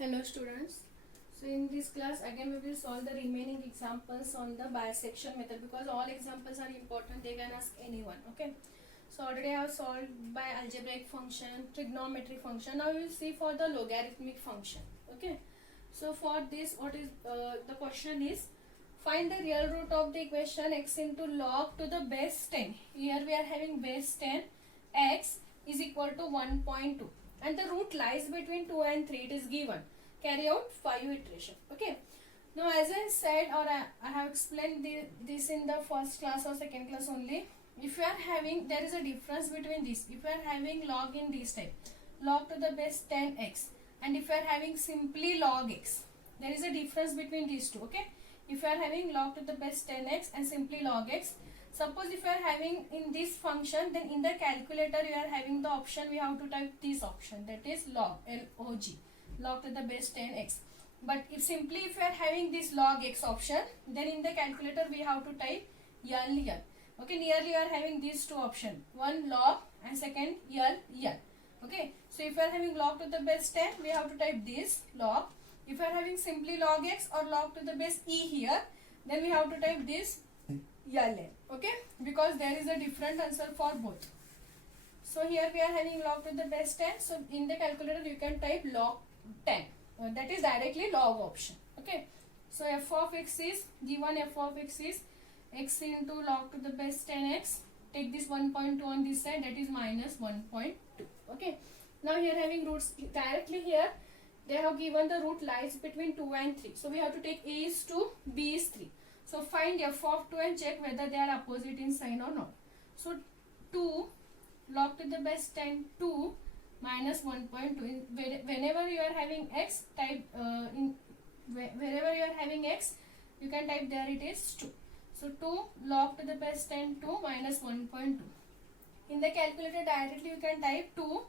Hello students. So in this class again we will solve the remaining examples on the bisection method because all examples are important. They can ask anyone. Okay. So already I have solved by algebraic function, trigonometric function. Now we will see for the logarithmic function. Okay. So for this what is the question is find the real root of the equation x into log to the base 10. Here we are having base 10 x is equal to 1.2 and the root lies between 2 and 3. It is given. Carry out 5 iteration. Okay. Now as I said or I have explained this in the first class or second class only. If you are having, there is a difference between this. If you are having log in this type, log to the base 10x, and if you are having simply log x, there is a difference between these two. Okay. If you are having log to the base 10x and simply log x, suppose if you are having in this function, then in the calculator you are having the option, we have to type this option, that is log, L-O-G, log to the base 10x. But if you are having this log x option, then in the calculator we have to type L. Okay, nearly you are having these two options, one log and second L. Okay, so if you are having log to the base 10, we have to type this log. If you are having simply log x or log to the base e here, then we have to type this L. Okay, because there is a different answer for both. So here we are having log to the base 10. So in the calculator you can type log 10. That is directly log option. Okay. So f of x is given, f of x is x into log to the base 10x. Take this 1.2 on this side, that is minus 1.2. Okay. Now here having roots directly here, they have given the root lies between 2 and 3. So we have to take a is 2, b is 3. So find f of 2 and check whether they are opposite in sign or not. So 2 log to the base 10, 2 minus 1.2. Whenever you are having x, type wherever you are having x, you can type there it is 2. So 2 log to the base 10, 2 minus 1.2. In the calculator directly you can type 2.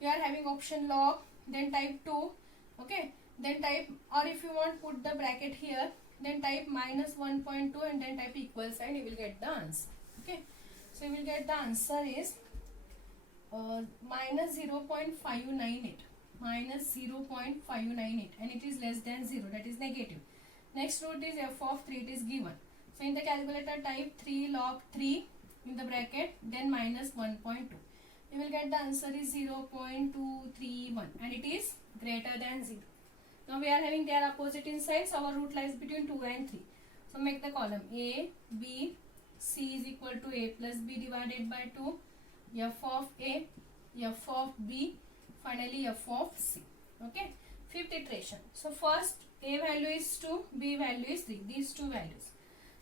You are having option log, then type 2. Okay. Then type, or if you want put the bracket here, then type minus 1.2 and then type equal sign, you will get the answer. Okay. So you will get the answer is minus 0.598, minus 0.598, and it is less than 0, that is negative. Next root is f of 3, it is given. So in the calculator type 3 log 3 in the bracket, then minus 1.2. You will get the answer is 0.231 and it is greater than 0. Now we are having their opposite in sides. Our root lies between 2 and 3. So make the column a, b, c is equal to a plus b divided by 2. F of a, f of b, finally f of c. Okay. Fifth iteration. So first a value is 2, b value is 3. These two values.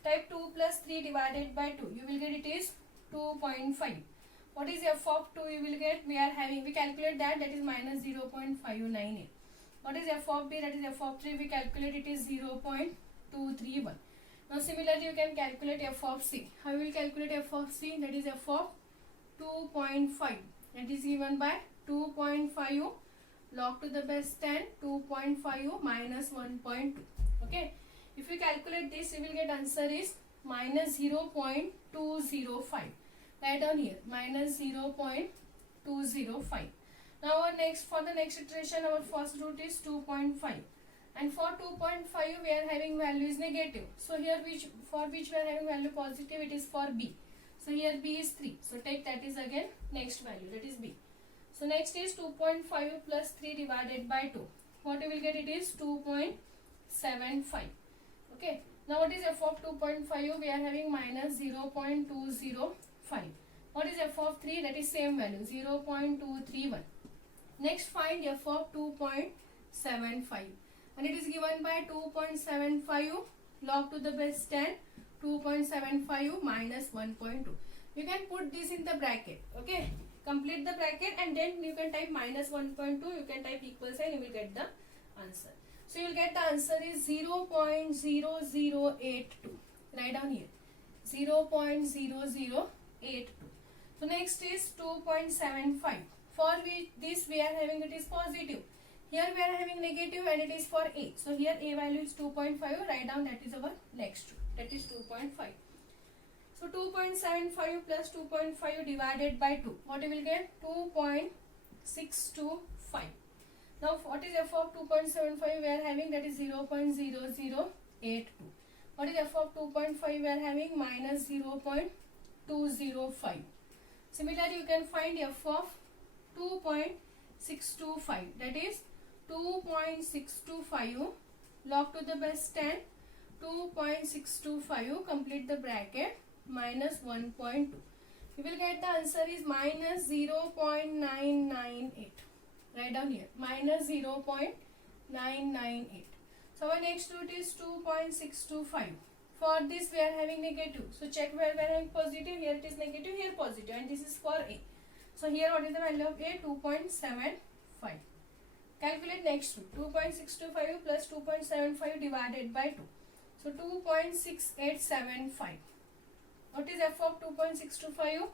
Type 2 plus 3 divided by 2. You will get it is 2.5. What is f of 2? You will get, we calculate that is minus 0.598. What is f of b? That is f of 3. We calculate it is 0.231. Now similarly you can calculate f of c. How you will calculate f of c? That is f of 2.5. That is given by 2.5 log to the base 10, 2.5 minus 1.2. Okay. If you calculate this, you will get answer is minus 0.205. Write down here minus 0.205. Now for the next iteration, our first root is 2.5. And for 2.5 we are having value is negative. So here for which we are having value positive, it is for b. So here b is 3. So take that is again next value, that is b. So next is 2.5 plus 3 divided by 2. What you will get, it is 2.75. Okay. Now what is f of 2.5? We are having minus 0.205. What is f of 3? That is same value, 0.231. Next find f of 2.75. And it is given by 2.75 log to the base 10, 2.75 minus 1.2. You can put this in the bracket. Okay. Complete the bracket and then you can type minus 1.2. You can type equal sign. You will get the answer. So you will get the answer is 0.0082. Write down here 0.0082. So next is 2.75. For which this we are having it is positive. Here we are having negative and it is for a. So here a value is 2.5. Write down that is our next root. That is 2.5. So 2.75 plus 2.5 divided by 2. What you will get? 2.625. Now what is f of 2.75 we are having, that is 0.0082. What is f of 2.5 we are having, minus 0.205. Similarly you can find f of 2.625, that is 2.625 log to the base 10, 2.625 complete the bracket, minus 1.2. You will get the answer is minus 0.998. Write down here, minus 0.998. So our next root is 2.625. For this we are having negative. So check where we are having positive. Here it is negative, here positive, and this is for A. So here what is the value of A? 2.75. Calculate next root. 2.625 plus 2.75 divided by 2. So 2.6875. What is f of 2.625?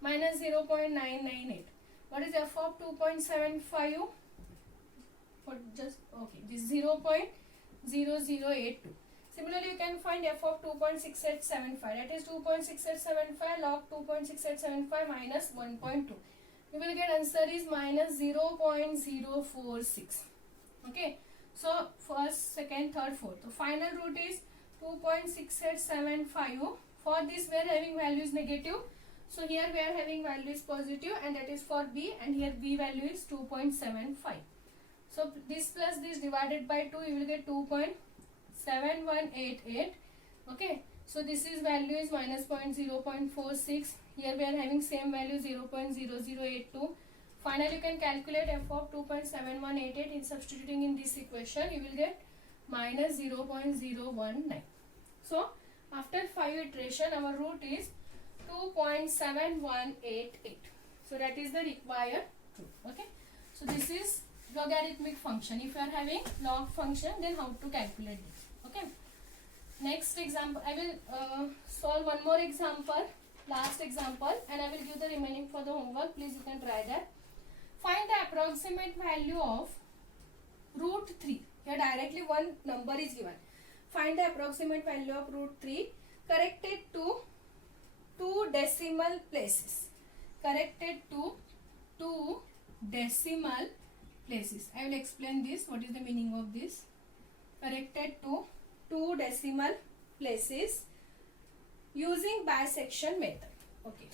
Minus 0.998. What is f of 2.75? This 0.0082. Similarly, you can find f of 2.6875. That is 2.6875 log 2.6875 minus 1.2. You will get answer is minus 0.046. Okay. So first, second, third, fourth. The final root is 2.6875. For this we are having values negative. So here we are having values positive, and that is for B, and here B value is 2.75. So this plus this divided by 2, you will get 2.7188. Okay. So this is value is minus 0.46. Here we are having same value 0.0082. Finally you can calculate f of 2.7188. In substituting in this equation, you will get minus 0.019. So after 5 iteration, our root is 2.7188. So that is the required root. Okay. So this is logarithmic function. If you are having log function, then how to calculate this? Okay. Next example, I will solve one more example, last example, and I will give the remaining for the homework. Please you can try that. Find the approximate value of root 3. Here directly one number is given. Find the approximate value of root 3 corrected to 2 decimal places. Corrected to 2 decimal places. I will explain this. What is the meaning of this? Corrected to 2 decimal places using bisection method. Okay.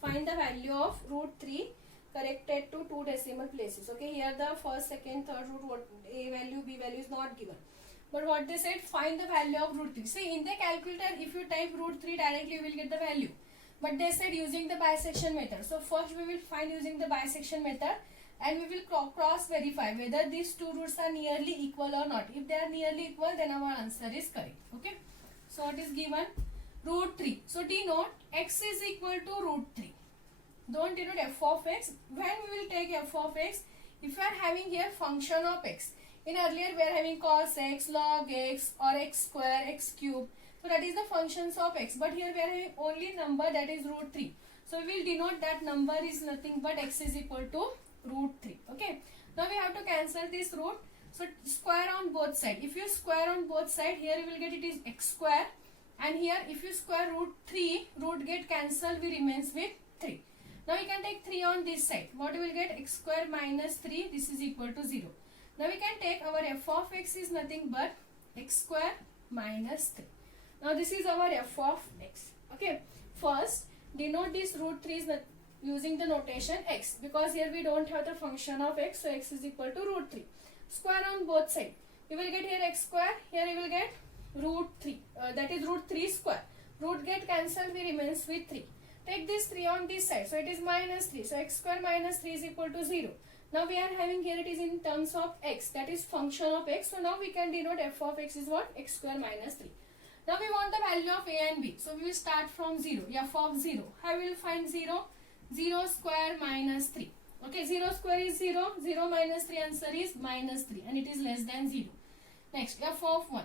Find the value of root 3 corrected to 2 decimal places. Okay. Here the first, second, third root, what A value, B value is not given. But what they said, find the value of root 3. See, in the calculator, if you type root 3 directly, you will get the value. But they said using the bisection method. So first we will find using the bisection method, and we will cross verify whether these two roots are nearly equal or not. If they are nearly equal, then our answer is correct. Okay. So what is given? Root 3. So denote x is equal to root 3. Don't denote f of x. When we will take f of x, if you are having here function of x. In earlier we are having cos x, log x, or x square, x cube. So that is the functions of x. But here we are having only number, that is root 3. So we will denote that number is nothing but x is equal to root 3. Okay. Now we have to cancel this root. So square on both sides. If you square on both sides, here you will get it is x square. And here if you square root 3, root get cancelled, we remains with 3. Now we can take 3 on this side. What you will get? X square minus 3. This is equal to 0. Now we can take our f of x is nothing but x square minus 3. Now this is our f of x. Okay. First, denote this root 3 is using the notation x, because here we don't have the function of x, so x is equal to root 3. Square on both sides. You will get here x square, here you will get root 3. That is root 3 square. Root get cancelled, we remains with 3. Take this 3 on this side, so it is minus 3. So x square minus 3 is equal to 0. Now we are having here it is in terms of x, that is function of x. So now we can denote f of x is what? X square minus 3. Now we want the value of a and b. So we will start from 0. F of 0. How we will find 0? 0 square minus 3. Okay, 0 square is 0. 0 minus 3, answer is minus 3, and it is less than 0. Next, f of 1.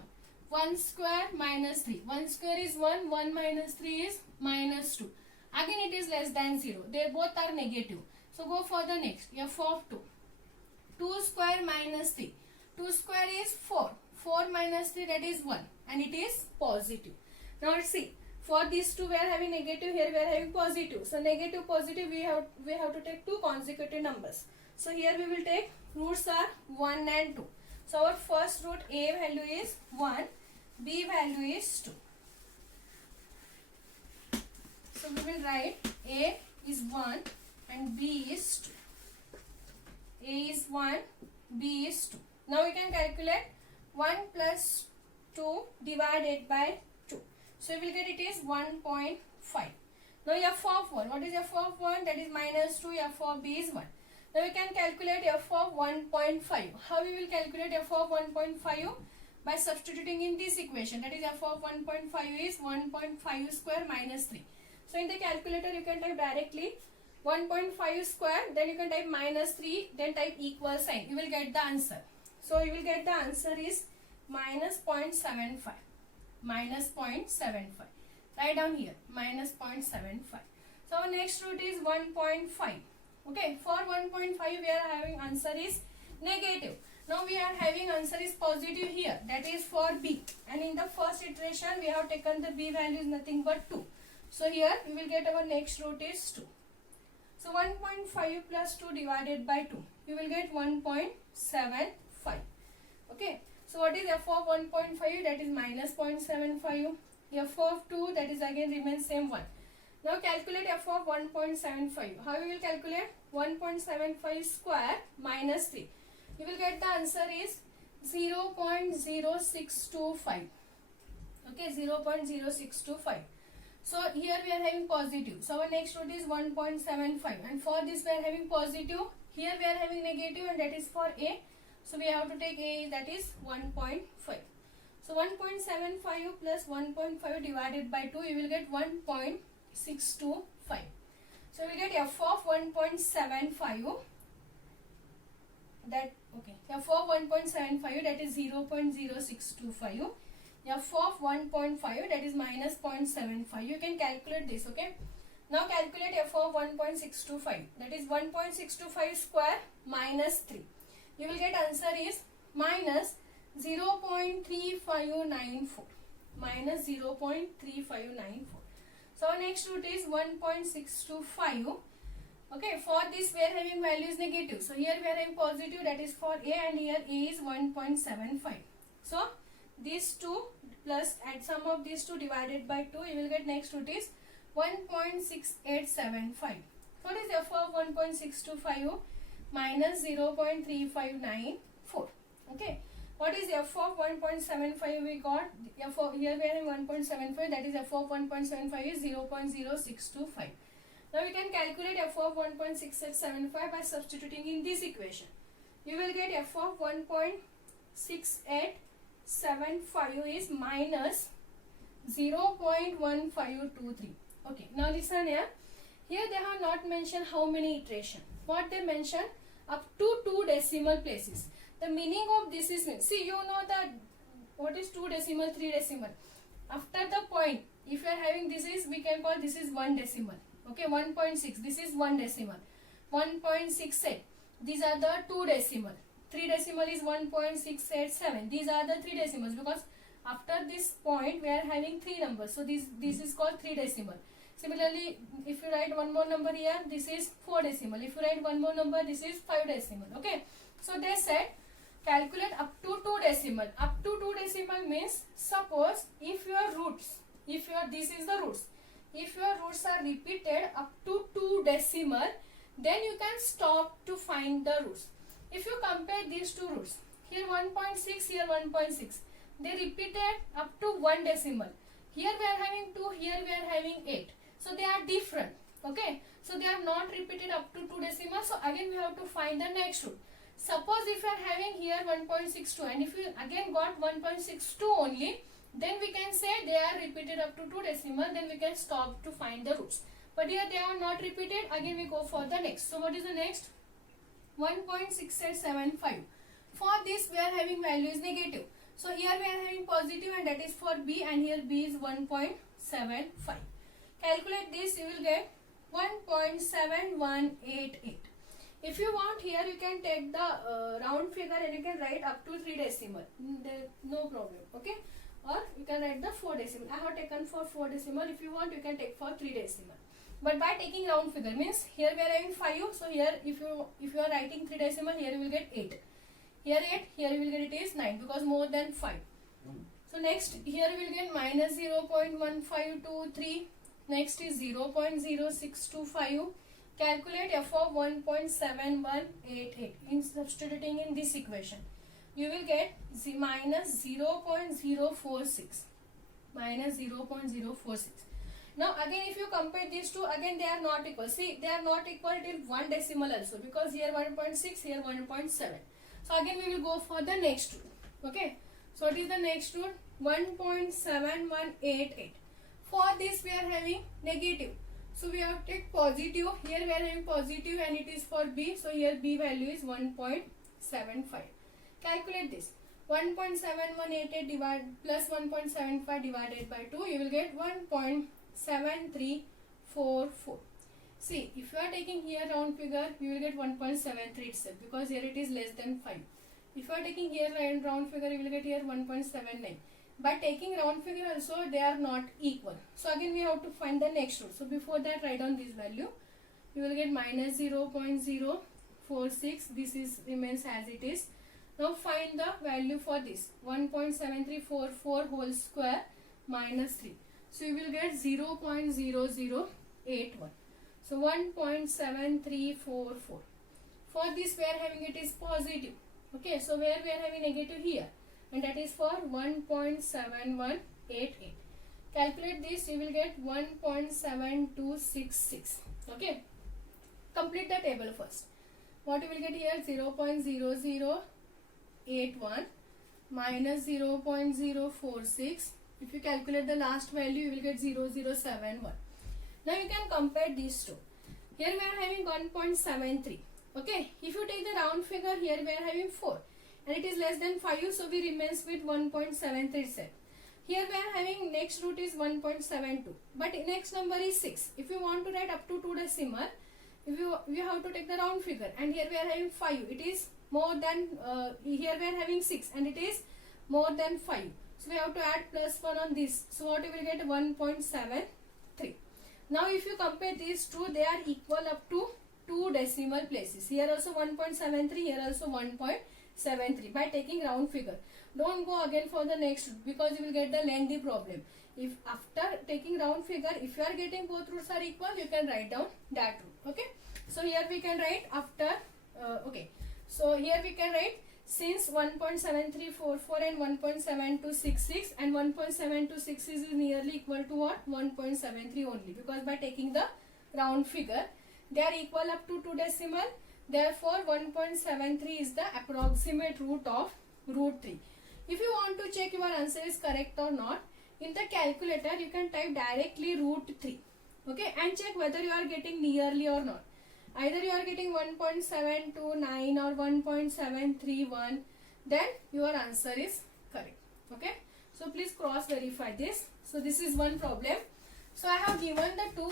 1 square minus 3. 1 square is 1. 1 minus 3 is minus 2. Again it is less than 0. They both are negative. So go for the next. F of 2. 2 square minus 3. 2 square is 4. 4 minus 3, that is 1. And it is positive. Now let's see. For these two we are having negative, here we are having positive. So negative, positive, we have to take two consecutive numbers. So here we will take roots are 1 and 2. So our first root a value is 1, b value is 2. So we will write a is 1 and b is 2. A is 1, b is 2. Now we can calculate 1 plus 2 divided by 2. So we will get it is 1.5. Now f of 1. What is f of 1? That is minus 2. F of b is 1. Now we can calculate f of 1.5. How we will calculate f of 1.5? By substituting in this equation. That is f of 1.5 is 1.5 square minus 3. So in the calculator you can type directly 1.5 square, then you can type minus 3, then type equal sign. You will get the answer. So you will get the answer is minus 0.75. Minus 0.75. Write down here minus 0.75. So our next root is 1.5. Okay, for 1.5 we are having answer is negative. Now we are having answer is positive here. That is for b. And in the first iteration we have taken the b value is nothing but 2. So here we will get our next root is 2. So 1.5 plus 2 divided by 2. You will get 1.75. Okay. So what is f of 1.5? That is minus 0.75. F of 2, that is again remains same 1. Now calculate f of 1.75. How we will calculate? 1.75 square minus 3. You will get the answer is 0.0625. Okay, 0.0625. So here we are having positive. So our next root is 1.75. And for this we are having positive. Here we are having negative and that is for a. So we have to take a, that is 1.5. So 1.75 plus 1.5 divided by 2, you will get 1.625. So we will get f of 1.75. That okay. F of 1.75 that is 0.0625. F of 1.5 that is minus 0.75. You can calculate this. Okay. Now calculate f of 1.625. That is 1.625 square minus 3. You will get answer is minus 0.3594. Minus 0.3594. So our next root is 1.625. Okay, for this we are having values negative. So here we are having positive, that is for a, and here a is 1.75. So these two plus add sum of these two divided by 2, you will get next root is 1.6875. What is f of 1.625? Minus 0.3594. Okay. What is f of 1.75 we got? F of, here we are having 1.75, that is f of 1.75 is 0.0625. Now we can calculate f of 1.6875 by substituting in this equation. You will get f of 1.6875 is minus 0.1523. Okay, now listen here. Here they have not mentioned how many iteration. What they mention? Up to 2 decimal places. The meaning of this is, see, you know that what is 2 decimal, 3 decimal. After the point, if you are having this is, we can call this is 1 decimal. Okay, 1.6, this is 1 decimal. 1.68, these are the 2 decimal. 3 decimal is 1.687. These are the 3 decimals because after this point we are having 3 numbers. So this is called 3 decimal. Similarly, if you write one more number here, this is 4 decimal. If you write one more number, this is 5 decimal. Okay. So they said calculate up to 2 decimal. Up to 2 decimal means suppose if your roots, this is the roots. If your roots are repeated up to 2 decimal, then you can stop to find the roots. If you compare these two roots, here 1.6, here 1.6, they repeated up to 1 decimal. Here we are having 2, here we are having 8. So they are different. Okay. So they are not repeated up to 2 decimal. So again we have to find the next root. Suppose if you are having here 1.62 and if you again got 1.62 only, then we can say they are repeated up to 2 decimal, then we can stop to find the roots. But here they are not repeated, again we go for the next. So what is the next? 1.6875. For this we are having value is negative. So here we are having positive and that is for b, and here b is 1.75. Calculate this, you will get 1.7188. If you want, here you can take the round figure and you can write up to 3 decimal. No problem. Okay. Or you can write the 4 decimal. I have taken for 4 decimal. If you want, you can take for 3 decimal. But by taking round figure means here we are having 5, so here if you are writing 3 decimal, here you will get 8. Here 8, here you will get it is 9 because more than 5. So next here we will get minus 0.1523. Next is 0.0625. Calculate f of 1.7188. In substituting in this equation, you will get minus 0.046. Minus 0.046. Now again if you compare these two, again they are not equal. See, they are not equal till 1 decimal also, because here 1.6, here 1.7. So again we will go for the next rule. Okay. So what is the next rule? 1.7188. For this we are having negative. So we have to take positive. Here we are having positive and it is for B. So here B value is 1.75. Calculate this. 1.7188 divided plus 1.75 divided by 2. You will get 1.7344. See, if you are taking here round figure, you will get 1.73 itself, because here it is less than 5. If you are taking here round figure, you will get here 1.79. By taking round figure also, they are not equal. So again we have to find the next rule. So before that, write down this value. You will get minus 0.046. This is remains as it is. Now find the value for this. 1.7344 whole square minus 3. So you will get 0.0081. So 1.7344. For this we are having it is positive. Okay, so where we are having negative here, and that is for 1.7188. Calculate this, you will get 1.7266. Okay, complete the table first. What you will get here? 0.0081 minus 0.046. If you calculate the last value, you will get 0.071. Now you can compare these two. Here we are having 1.73. Okay, if you take the round figure, here we are having 4 and it is less than 5, so we remains with 1.737. Here we are having next root is 1.72, but next number is 6. If you want to write up to 2 decimal, if you have to take the round figure, and here we are having 5, it is more than here we are having 6 and it is more than 5, so we have to add plus 1 on this. So what you will get? 1.73. Now if you compare these two, they are equal up to 2 decimal places. Here also 1.73, here also 1.73 by taking round figure. Don't go again for the next root, because you will get the lengthy problem. If after taking round figure, if you are getting both roots are equal, you can write down that root. Okay. So here we can write after, okay. So here we can write, since 1.7344 and 1.7266 and 1.726 is nearly equal to what? 1.73 only, because by taking the round figure, they are equal up to 2 decimal. Therefore 1.73 is the approximate root of root 3. If you want to check your answer is correct or not, in the calculator you can type directly root 3. Okay, and check whether you are getting nearly or not. Either you are getting 1.729 or 1.731, then your answer is correct. Okay, so please cross verify this. So this is one problem. So I have given the 2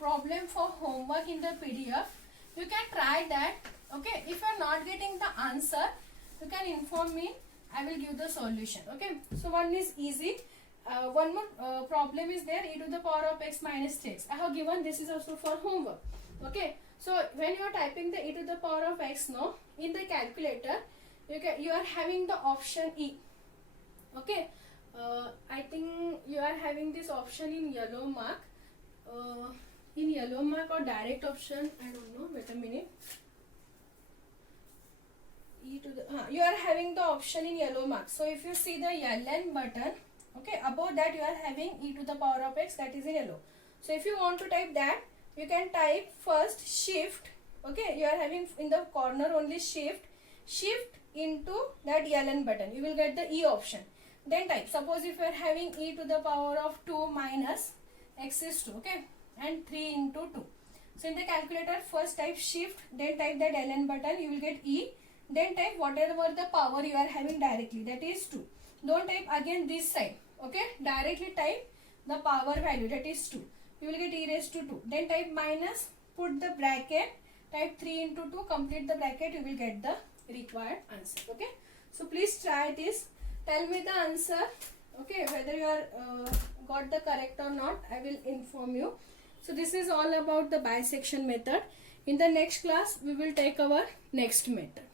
problem for homework in the PDF. You can try that. Okay, if you are not getting the answer, you can inform me. I will give the solution. Okay, so one is easy. One more problem is there, e to the power of x minus 3x. I have given this is also for homework. Okay, so when you are typing the e to the power of x now in the calculator, you are having the option E. Okay, I think you are having this option in yellow mark. In yellow mark or direct option, I don't know. Wait a minute. E to the you are having the option in yellow mark. So if you see the LN button, okay, above that you are having e to the power of x, that is in yellow. So if you want to type that, you can type first shift. Okay, you are having in the corner only shift into that LN button. You will get the E option. Then type. Suppose if you are having e to the power of 2 minus x is 2. Okay, and 3 into 2. So in the calculator, first type shift, then type that LN button. You will get E. Then type whatever the power you are having directly, that is 2. Don't type again this side. Okay, directly type the power value, that is 2. You will get e raised to 2. Then type minus, put the bracket, type 3 into 2, complete the bracket, you will get the required answer. Okay, so please try this. Tell me the answer. Okay, whether you are got the correct or not, I will inform you. So this is all about the bisection method. In the next class we will take our next method.